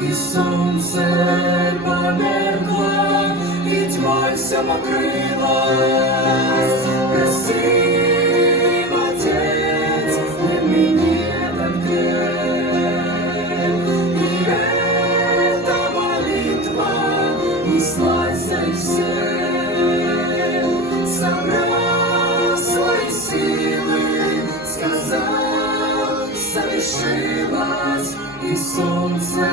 и солнце померкло, и тьмой все покрылось. Прости, Отец, примени этот грех, и эта молитва неслась за всех. Собрав свои силы, сказал, совершилось, и солнце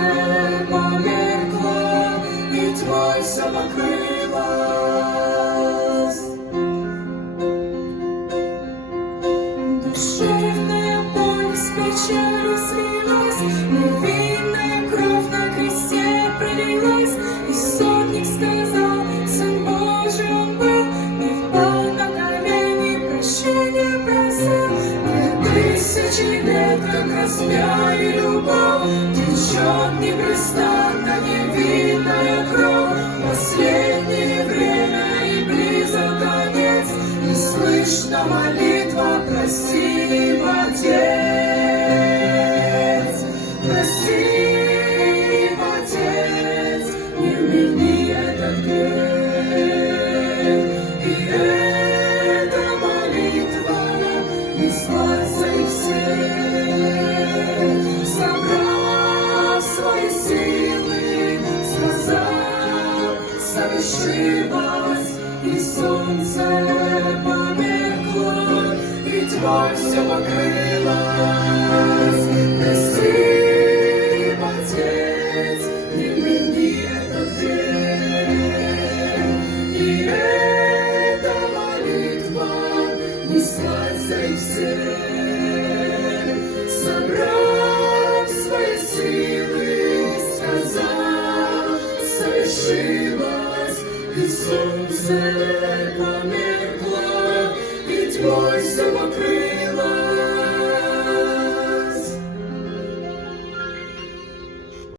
померкло, и тьмой все покрылось. Душевная боль с печали слилась, невинная кровь на кресте пролилась, и сотник сказал, Сын Божий он был, и впал на колени, прощения просил. 2000 лет, как распяли любовь, течет непрестанно невинная кровь. Последнее время и близок конец, и слышна молитва, прости, Отец. Прости, Отец, не вини этот грех, и эта молитва неслась за всех. Собрав свои силы, сказал, совершилось, и солнце померкло, и тьмой все покрылось. Прости,